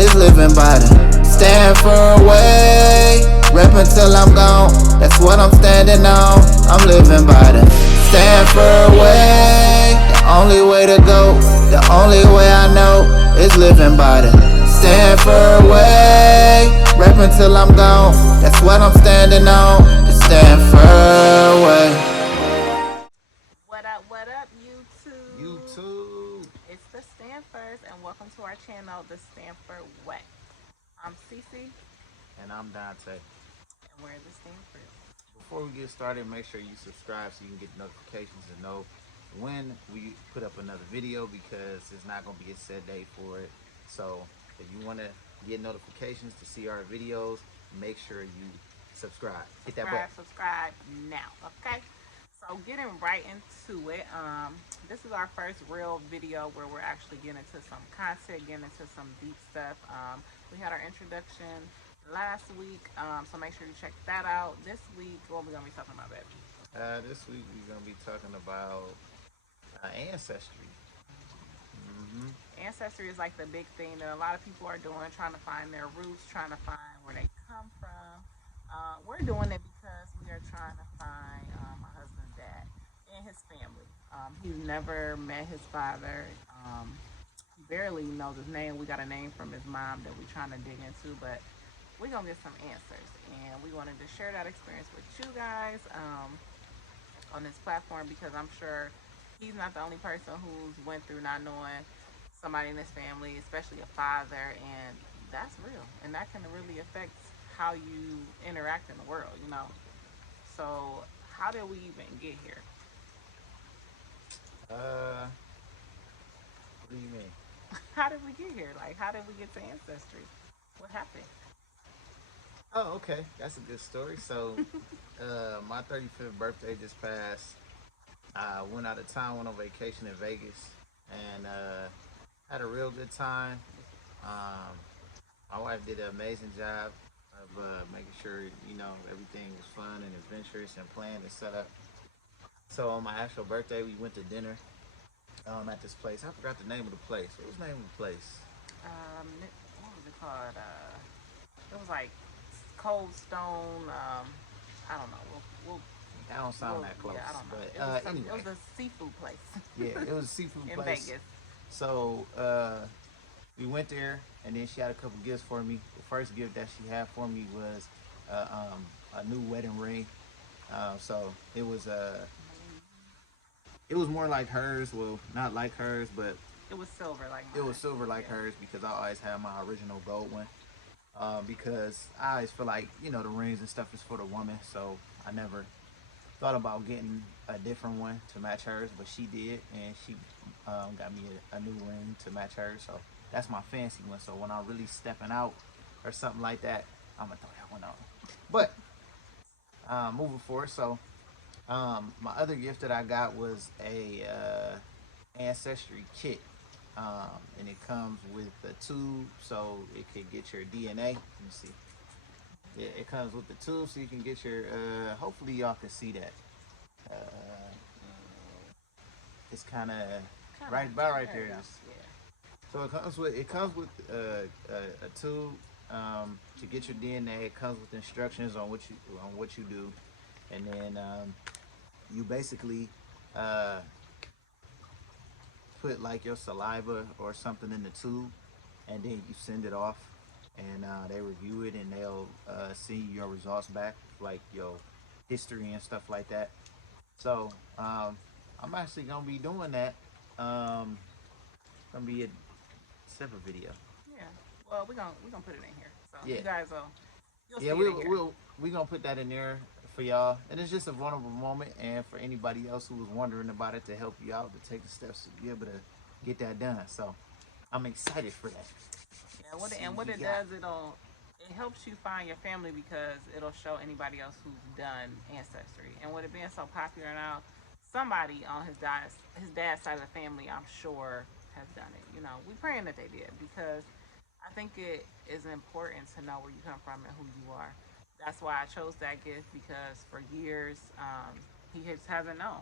is living by the stand for a way, rep until I'm gone, that's what I'm standing on. I'm living by the stand for a way, the only way to go, the only way I know is living by the stand for a way, rep until I'm gone, that's what I'm standing on, the stand for a way. What up, YouTube? YouTube. It's the Stanfords, and welcome to our channel, The Stanford Way. I'm Cece, And I'm Dante. and we're the Stanfords. Before we get started, make sure you subscribe so you can get notifications and know when we put up another video, because it's not going to be a set date for it. So if you want to get notifications to see our videos, make sure you subscribe. Hit that button. Subscribe now, okay? So getting right into it, this is our first real video where we're actually getting into some content, getting into some deep stuff. We had our introduction last week, so make sure you check that out. This week, what are we gonna be talking about, baby? This week we're going to be talking about ancestry. Mm-hmm. Ancestry is like the big thing that a lot of people are doing, trying to find their roots, trying to find where they come from. We're doing it because we are trying to find my husband's dad and his family. He's never met his father. He barely knows his name. We got a name from his mom that we're trying to dig into, but we're going to get some answers. And we wanted to share that experience with you guys on this platform, because I'm sure he's not the only person who's went through not knowing somebody in his family, especially a father, and that's real, and that can really affect how you interact in the world, you know. So, how did we even get here? Uh, what do you mean? How did we get here? Like, how did we get to ancestry? What happened? Oh, okay. That's a good story. So, my 35th birthday just passed. I went out of town, went on vacation in Vegas, and had a real good time. Um, my wife did an amazing job of making sure everything was fun and adventurous and planned and set up. So on my actual birthday, we went to dinner at this place. I forgot the name of the place. What was the name of the place? What was it called? It was like Cold Stone. I don't know. I don't sound that close, Yeah, I don't know. but It anyway, was a seafood place yeah, it was a seafood in place. Vegas. So we went there, and then she had a couple gifts for me. The first gift that she had for me was a new wedding ring. So it was more like hers. Well, not like hers, but It was silver like it mine. was silver like Yeah. hers, because I always had my original gold one. Because I always feel like the rings and stuff is for the woman, so I never thought about getting a different one to match hers, but she did, and she got me a new ring to match hers. So that's my fancy one. So when I'm really stepping out or something like that, I'm gonna throw that one on. But moving forward, so my other gift that I got was a ancestry kit, and it comes with a tube, so it could get your DNA. Let me see. It comes with the tube, so you can get your. Hopefully, y'all can see that. Uh, it's kind of Kind of. right about right There there. you It go. is. Yeah. So it comes with a tube to get your DNA. It comes with instructions on what you do, and then you basically uh, put like your saliva or something in the tube, and then you send it off, and they review it, and they'll send you your results back, like your history and stuff like that. So I'm actually gonna be doing that. Gonna be a separate video. Yeah. Well, we're gonna put it in here, so Yeah, you guys will you'll yeah. see it in here. We gonna put that in there for y'all, and it's just a vulnerable moment, and for anybody else who was wondering about it, to help you out to take the steps to be able to get that done. So I'm excited for that. Yeah. Let's see What what we it got. does, it helps you find your family, because it'll show anybody else who's done ancestry. And with it being so popular now, somebody on his dad's side of the family, I'm sure, has done it. You know, we praying that they did, because I think it is important to know where you come from and who you are. That's why I chose that gift, because for years he just hasn't known.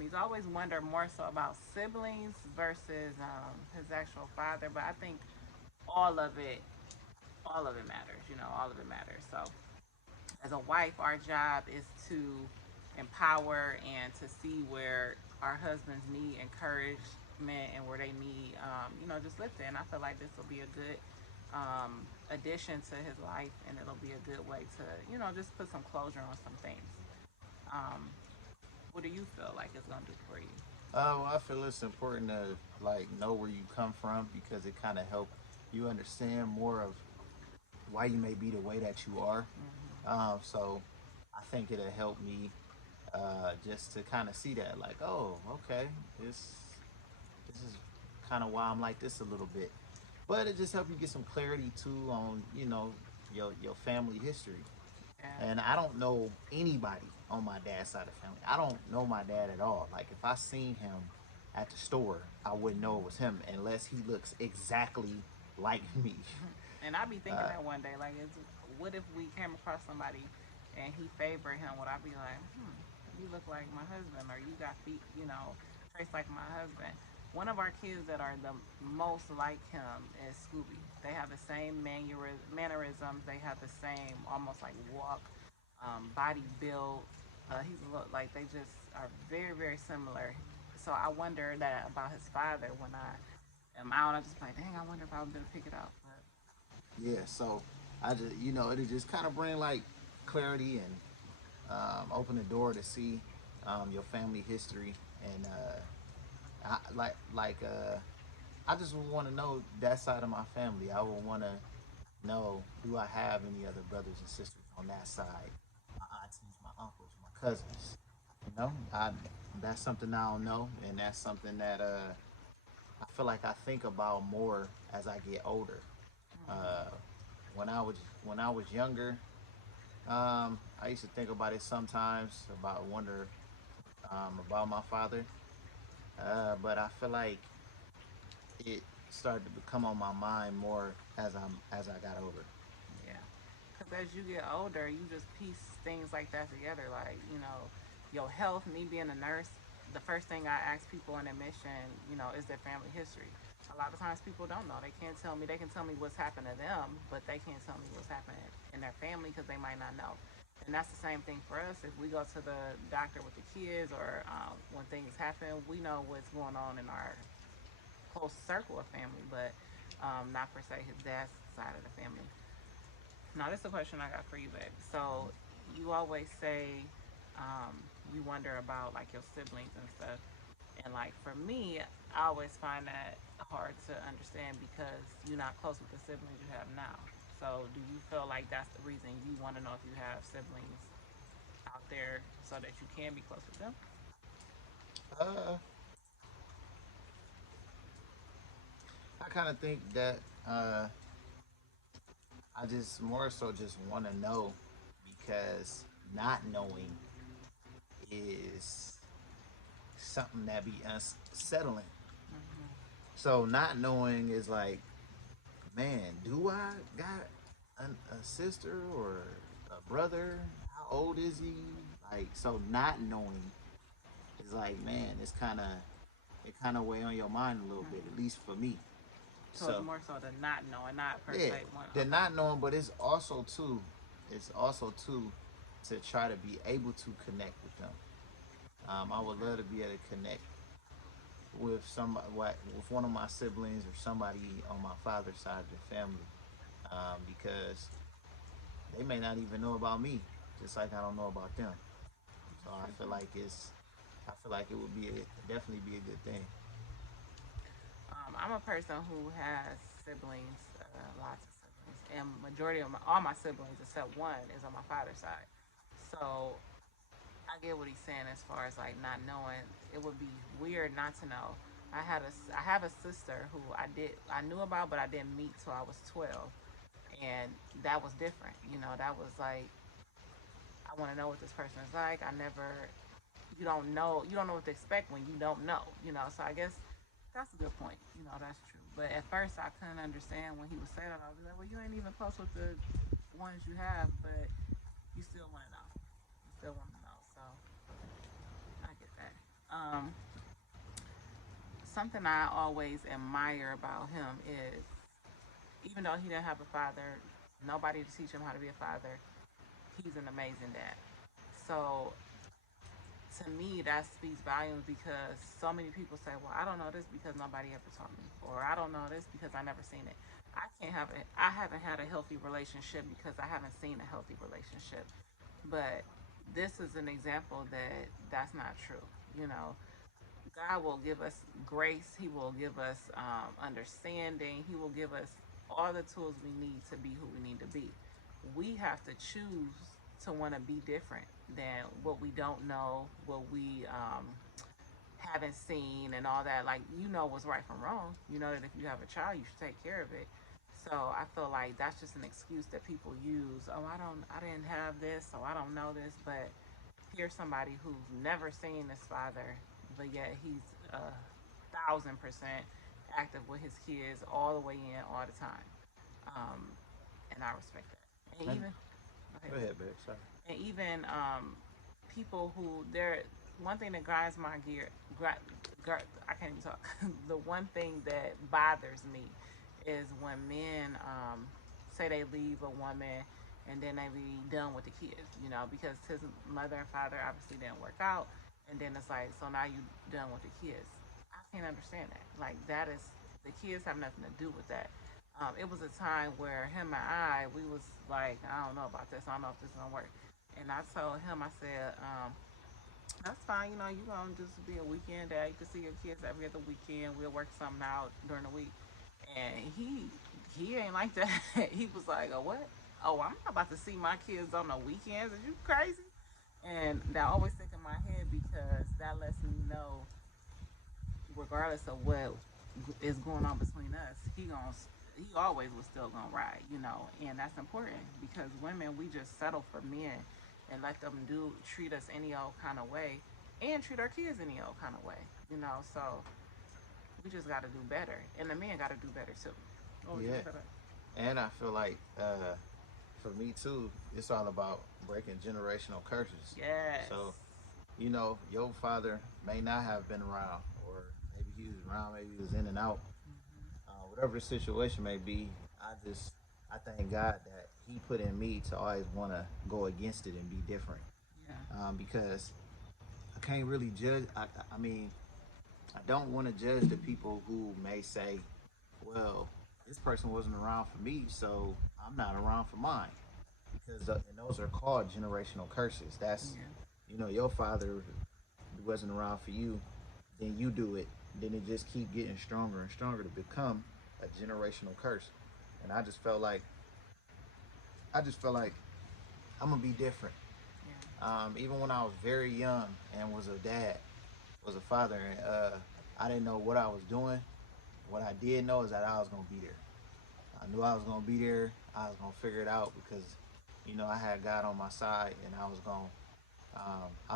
He's always wondered more so about siblings versus his actual father, but I think all of it, all of it matters. All of it matters. So as a wife, our job is to empower and to see where our husbands need encouragement and where they need, just lifting. And I feel like this will be a good addition to his life, and it'll be a good way to, just put some closure on some things. Um, what do you feel like it's gonna do for you? Well, I feel it's important to like know where you come from because it kind of help you understand more of why you may be the way that you are. Mm-hmm. So I think it'll help me just to kind of see that, like, oh, okay, this is kind of why I'm like this a little bit. But it just help you get some clarity too on your family history. Yeah. And I don't know anybody on my dad's side of the family. I don't know my dad at all. Like if I seen him at the store, I wouldn't know it was him unless he looks exactly like me. And I be thinking Uh, that one day, like, what if we came across somebody and he favored him? Would I be like, you look like my husband, or you got feet, traits like my husband? One of our kids that are the most like him is Scooby. They have the same mannerisms. They have the same almost like walk, body build. He's look like they just are very very similar. So I wonder that about his father when I am out. I just like, dang, I wonder if I was gonna pick it up. But yeah, so I just it'll just kind of bring like clarity and open the door to see your family history and I just want to know that side of my family. I would want to know, do I have any other brothers and sisters on that side? My aunties, my uncles, my cousins. That's something I don't know, and that's something that I feel like I think about more as I get older. Uh, when I was younger, I used to think about it sometimes about wonder about my father, but I feel like it started to become on my mind more as I got older. yeah, because as you get older, you just piece things like that together. Like, your health. Me being a nurse, the first thing I ask people in admission, is their family history. A lot of times people don't know. They can't tell me. They can tell me what's happened to them, but they can't tell me what's happened in their family because they might not know. And that's the same thing for us. If we go to the doctor with the kids or when things happen, we know what's going on in our close circle of family, but not per se his dad's side of the family. Now, this is a question I got for you, babe. So, you always say you wonder about like your siblings and stuff. And like for me, I always find that hard to understand because you're not close with the siblings you have now. So, do you feel like that's the reason you want to know if you have siblings out there so that you can be close with them? Uh, I kind of think that I just more so just want to know because not knowing is something that be unsettling. Mm-hmm. So not knowing is like, man, do I got a sister or a brother? How old is he? Like, so not knowing is like, man, it kind of weigh on your mind a little bit, at Mm-hmm. least for me. So it's So more so the not knowing, not per yeah, se one. they're Okay. not knowing, but it's also too to try to be able to connect with them. I would Okay. love to be able to connect with with one of my siblings or somebody on my father's side of the family, because they may not even know about me, just like I don't know about them. So That's true too. I feel like it would definitely be a good thing. I'm a person who has siblings, lots of siblings, and majority of all my siblings except one is on my father's side. So I get what he's saying as far as like not knowing. It would be weird not to know. I have a sister who I knew about, but I didn't meet till I was 12, and that was different. That was like I want to know what this person is like. I never you don't know what to expect when you don't know. So I guess that's a good point. That's true. But at first, I couldn't understand when he would say that. I was like, well, you ain't even close with the ones you have, but you still want to know. You still want to know. So I get that. Something I always admire about him is Even though he didn't have a father, nobody to teach him how to be a father, he's an amazing dad. So to me, that speaks volumes because so many people say, "Well, I don't know this because nobody ever taught me," or "I don't know this because I never seen it." I can't have it. I haven't had a healthy relationship because I haven't seen a healthy relationship. But this is an example that that's not true. You know, God will give us grace. He will give us understanding. He will give us all the tools we need to be who we need to be. We have to choose to want to be different than what we don't know, what we haven't seen, and all that. Like, you know what's right from wrong. You know that if you have a child, you should take care of it. So I feel like that's just an excuse that people use. Oh, I didn't have this, so I don't know this. But here's somebody who's never seen this father, but yet he's 1,000% active with his kids all the way in, all the time. Um, and I respect that. And And even okay, go ahead, babe. Sorry. and even people who they're one thing that grinds my gear. I can't even talk. The one thing that bothers me is when men say they leave a woman and then they be done with the kids. You know, because his mother and father obviously didn't work out, and then it's like, so now you done with the kids. I can't understand that. Like, that is, the kids have nothing to do with that. It was a time where him and we was like, I don't know about this. I don't know if this is gonna work. And I told him, I said, that's fine. You know, you gonna just be a weekend dad. You can see your kids every other weekend. We'll work something out during the week. And he ain't like that. He was like, oh, what? Oh, I'm not about to see my kids on the weekends. Are you crazy? And that always stick in my head because that lets me know, regardless of what is going on between us, he always was still gonna ride, you know, and that's important because women, we just settle for men and let them treat us any old kind of way and treat our kids any old kind of way, you know. So we just got to do better, and the men got to do better too. Oh, you Yeah. gonna say that? And I feel like for me too, it's all about breaking generational curses. Yes. So, your father may not have been around, or maybe he was around, maybe he was in and out. Whatever the situation may be, I thank God that He put in me to always want to go against it and be different. Yeah. Because I can't really judge. I mean, I don't want to judge the people who may say, well, this person wasn't around for me, so I'm not around for mine. Because and those are called generational curses. That's, Yeah. your father wasn't around for you, then you do it, then it just keep getting stronger and stronger to become a generational curse. And I just felt like I'm gonna be different. Yeah. Even when I was very young and was a dad, was a father, and I didn't know what I was doing. What I did know is that I was gonna be there. I knew I was gonna be there. I was gonna figure it out because, I had God on my side, and I was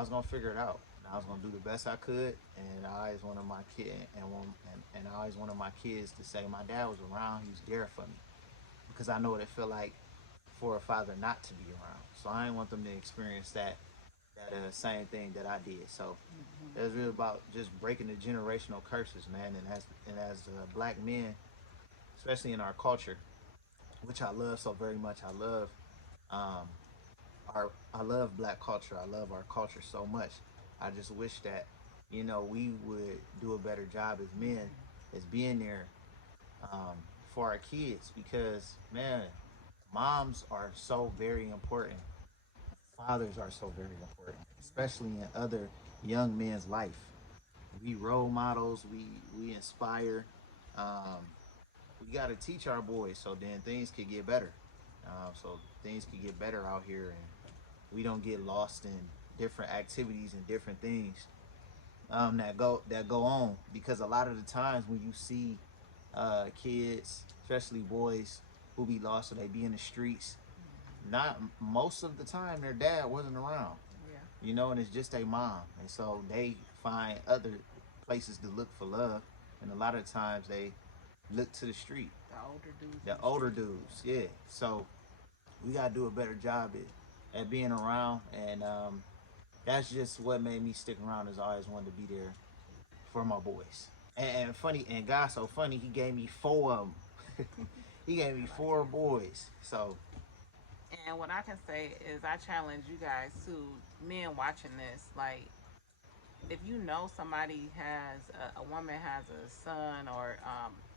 gonna figure it out. And I was gonna do the best I could, and I always wanted my kid and I always wanted my kids to say my dad was around. He was there for me because I know what it felt like for a father not to be around. So I didn't want them to experience that same thing that I did. So it was really about just breaking the generational curses, man. And as black men, especially in our culture, which I love so very much, um, I love black culture. I love our culture so much. I just wish that we would do a better job as men, as being there um, for our kids, because man, moms are so very important. Fathers are so very important, especially in other young men's life. We role models. We inspire. Um, we got to teach our boys so then things could get better. So things could get better out here, and we don't get lost in different activities and different things that go on. Because a lot of the times when you see kids, especially boys, who be lost or they be in the streets, not most of the time their dad wasn't around, Yeah. and it's just their mom, and so they find other places to look for love, and a lot of times they look to the street, The older dudes in the the older street. dudes, yeah. So we gotta do a better job at being around, and that's just what made me stick around. Is I always wanted to be there for my boys. And funny, and God so funny, he gave me four of them. He gave me 4 boys. So And what I can say is, I challenge you guys to men watching this. Like, if you know somebody has a woman has a son, or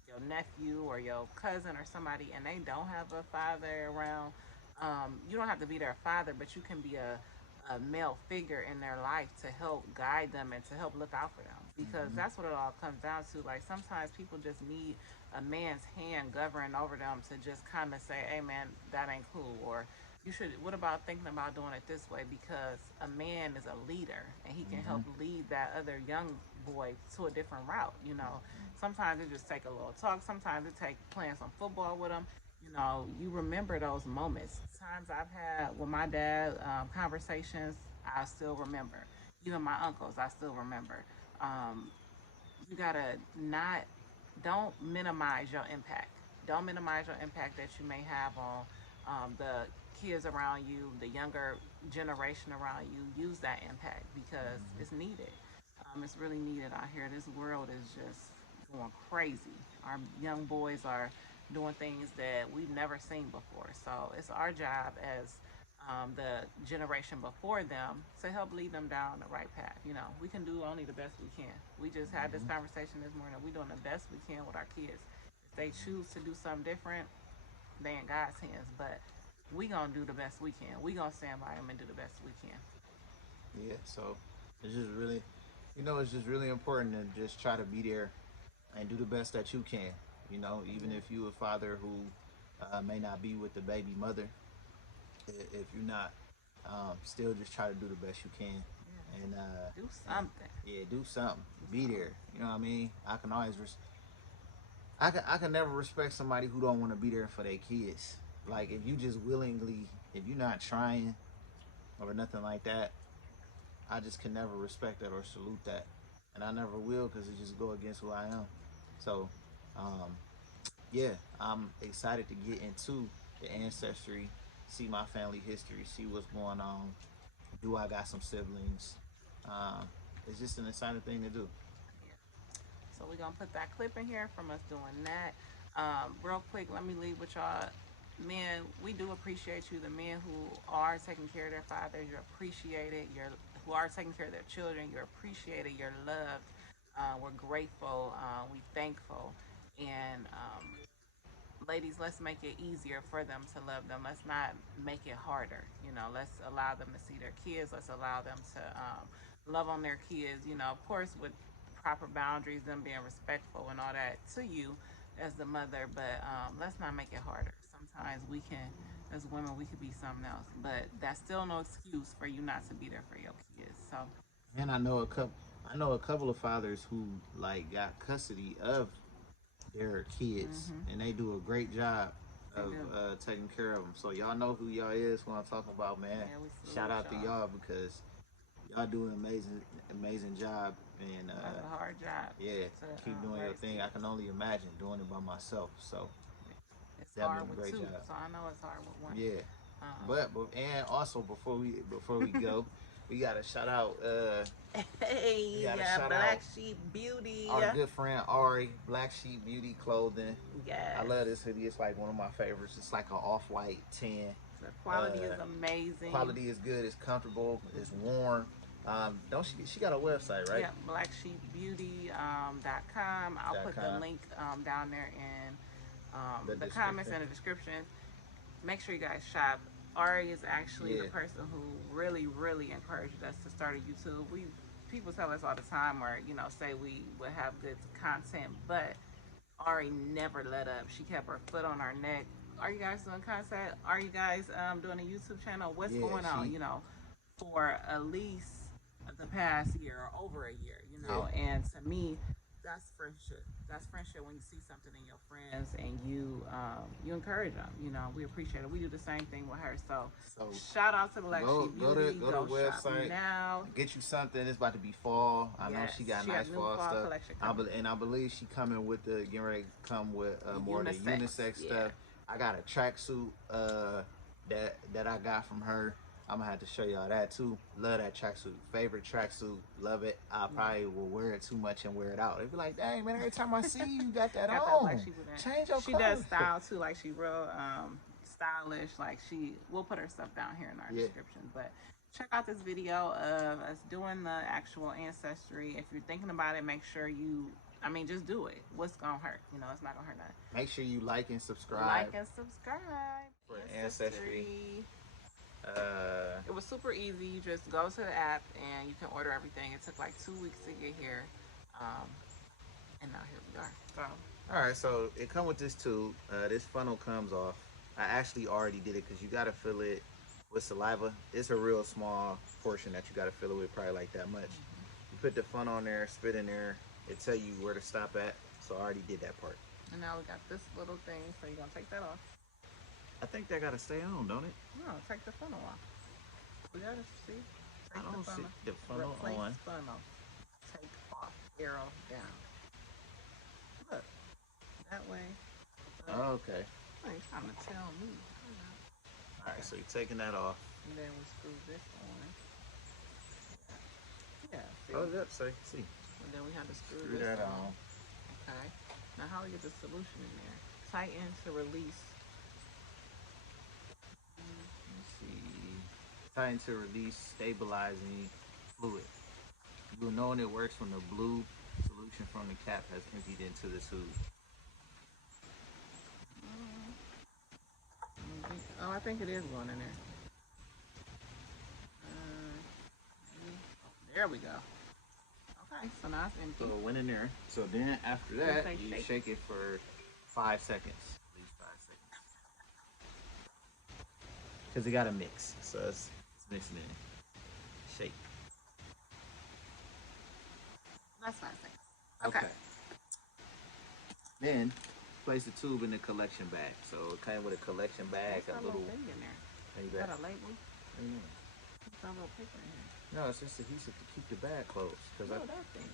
your nephew or your cousin or somebody, and they don't have a father around, you don't have to be their father, but you can be a male figure in their life to help guide them and to help look out for them, because mm-hmm, that's what it all comes down to. Like, sometimes people just need a man's hand governing over them to just kind of say, hey man, that ain't cool, or you should, what about thinking about doing it this way, because a man is a leader and he can mm-hmm, help lead that other young boy to a different route. Sometimes it just take a little talk, sometimes it take playing some football with him. You remember those moments. Times I've had with my dad, conversations I still remember. Even my uncles I still remember. um, you gotta not don't minimize your impact. Don't minimize your impact that you may have on the kids around you, the younger generation around you. Use that impact because it's mm-hmm. needed. It's really needed out here. This world is just going crazy. Our young boys are doing things that we've never seen before. So it's our job as the generation before them to help lead them down the right path. We can do only the best we can. We just had this Mm-hmm. conversation this morning. We're doing the best we can with our kids. If they choose to do something different, they in God's hands. But we gonna do the best we can. We gonna stand by them and do the best we can. Yeah, so it's just really, it's just really important to just try to be there and do the best that you can. Even Yeah. if you a father who may not be with the baby mother, if you're not, still just try to do the best you can, and Yeah. Do and something. yeah, do something. Do Be something. there. You know what I mean? I can always, I can never respect somebody who don't want to be there for their kids. Like if you just willingly, if you're not trying or nothing like that, I just can never respect that or salute that, and I never will because it just go against who I am. So, um, yeah, I'm excited to get into the ancestry, see my family history, see what's going on. Do I got some siblings? Um, it's just an exciting thing to do. Yeah. So we're gonna put that clip in here from us doing that. Real quick, let me leave with y'all. Men, we do appreciate you. The men who are taking care of their fathers, you're appreciated. Who are taking care of their children, you're appreciated. You're loved. We're grateful. We thankful. And ladies, let's make it easier for them to love them. Let's not make it harder. Let's allow them to see their kids. Let's allow them to love on their kids. Of course, with proper boundaries, them being respectful and all that to you as the mother. But let's not make it harder. Sometimes we can, as women, we could be something else. But that's still no excuse for you not to be there for your kids. So, And I know a couple of fathers who like got custody of their kids, mm-hmm, and they do a great job they of do. taking care of them. So y'all know who y'all is when I'm talking about, man. Yeah, we Shout salute out to y'all. y'all because y'all do an amazing job, and That's a hard job yeah, to keep doing your raise thing. I kids. can only imagine doing it by myself. So It's definitely hard a with great two, job. so I know it's hard with one. Yeah, Um, but and also before we go, we gotta shout out we hey, gotta shout Black out Sheep Beauty. our good friend Ari, Black Sheep Beauty Clothing. I Yes, love this hoodie. It's like one of my favorites. It's like an off-white tan. the quality is Uh, amazing. Quality is good. It's comfortable. It's warm. Don't she got a website, right? Yeah, blacksheepbeauty.com. I'll put the .com. link down there in The the comments description. and the description. Make sure you guys shop. Ari is actually the Yeah. person who really, really encouraged us to start a YouTube. People tell us all the time, or say we would have good content, but Ari never let up. She kept her foot on our neck. Are you guys doing content? Are you guys doing a YouTube channel? What's Yeah. going on? For at least the past year or over a year. Yeah. And to me, that's friendship. That's friendship when you see something in your friends and you encourage them. We appreciate it. We do the same thing with her. So So shout out to Black go Sheep go to Beauty. go to Go the shop website. now. Get you something. It's about to be fall. I know Yes, she got she has nice new fall fall stuff. collection coming. And I believe she coming with the getting ready to come with more of the Unisex. unisex Yeah. stuff. I got a tracksuit that I got from her. I'm gonna have to show y'all that too. Love that tracksuit. Favorite tracksuit. Love it. I Yeah. probably will wear it too much and wear it out. They'd be like, dang man, every time I see you, you got that Got that black on. sheep in there. Change your She does clothes. style too, like she real stylish. Like we'll put her stuff down here in our Yeah. description. But check out this video of us doing the actual ancestry. If you're thinking about it, make sure just do it. What's gonna hurt? It's not gonna hurt nothing. Make sure you like and subscribe. Like and subscribe. For Ancestry. It was super easy. You just go to the app and you can order everything. It took like 2 weeks to get here, and now here we are. So. All right, so it come with this tube. This funnel comes off. I actually already did it because you got to fill it with saliva. It's a real small portion that you got to fill it with, probably like that much. You put the funnel on there, spit in there. It tell you where to stop at. So I already did that part. And now we got this little thing, so you're gonna take that off. I think that gotta stay on, don't it? No, take the funnel off. We gotta see. I don't see the funnel Replace on. funnel. Take off. Arrow down. Look. That way. Oh, okay. Oh, you're trying to tell me. All right, so you're taking that off. And then we screw this on. Yeah. See? Hold it up so you can see. And then we have to screw Screw this that on. on. Okay. Now how do we get the solution in there? Tighten to release. Let's see. Tighten to release stabilizing fluid. You'll know when it works when the blue solution from the cap has emptied into the tube. Oh, I think it is going in there. There we go. Okay, so now it's empty. So it went in there. So then after that, Say you shake. shake it for 5 seconds. At least 5 seconds. Because it got to mix. So it's mixing in. Shake. That's 5 seconds. Okay. Then place the tube in the collection bag. So it came with a collection bag, What's that a little thing in there? thing Is that a label? Mm. What's that little paper in here? No, it's just adhesive to keep the bag closed. Cause Oh, that thing.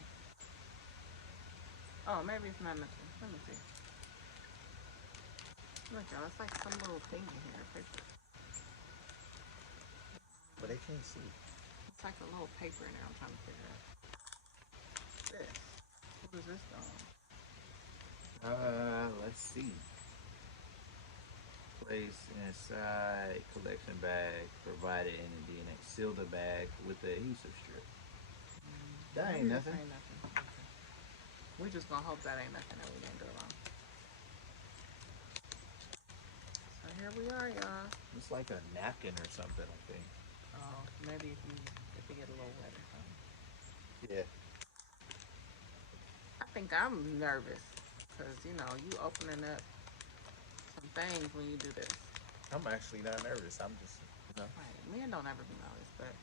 Oh, maybe it's not nothing. Let me see. Look, y'all, it's like some little thing in here. Paper. but they can't see. It's like a little paper in there. I'm trying to figure out. This. What is this on? Let's see. Place inside collection bag provided in the DNA. Seal the bag with the adhesive strip. That ain't nothing. Ain't nothing. Okay. We just gonna hope that ain't nothing that we didn't do wrong. So here we are, y'all. It's like a napkin or something, I think. Oh, maybe if you get a little wet or something. Yeah. I think I'm nervous because you opening up some things when you do this. I'm actually not nervous. I'm just, Right. Men don't ever be nervous, but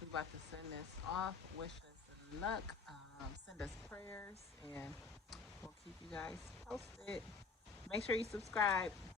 we about to send this off. Wish us luck. Send us prayers, and we'll keep you guys posted. Make sure you subscribe.